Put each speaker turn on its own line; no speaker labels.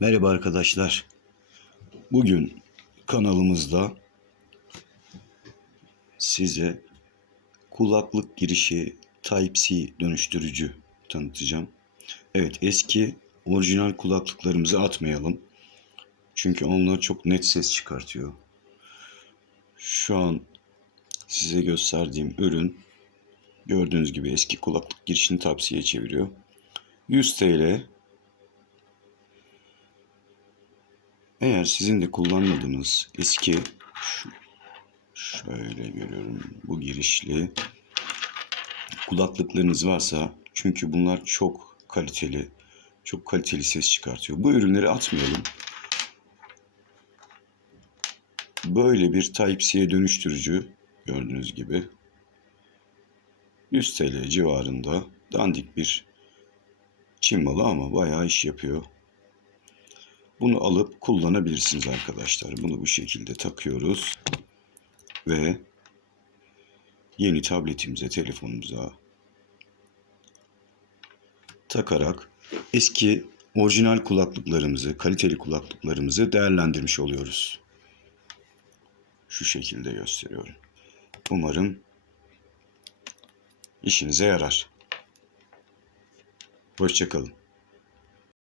Merhaba arkadaşlar. Bugün kanalımızda size kulaklık girişi Type-C dönüştürücü tanıtacağım. Evet eski orijinal kulaklıklarımızı atmayalım. Çünkü onlar çok net ses çıkartıyor. Şu an size gösterdiğim ürün gördüğünüz gibi eski kulaklık girişini Type-C'ye çeviriyor. 100 TL Eğer sizin de kullanmadığınız eski şu, şöyle görüyorum bu girişli kulaklıklarınız varsa çünkü bunlar çok kaliteli çok kaliteli ses çıkartıyor. Bu ürünleri atmayalım. Böyle bir Type-C'ye dönüştürücü gördüğünüz gibi 100 TL civarında dandik bir Çin malı ama bayağı iş yapıyor. Bunu alıp kullanabilirsiniz arkadaşlar. Bunu bu şekilde takıyoruz. Ve yeni tabletimize, telefonumuza takarak eski orijinal kulaklıklarımızı, kaliteli kulaklıklarımızı değerlendirmiş oluyoruz. Şu şekilde gösteriyorum. Umarım işinize yarar. Hoşçakalın.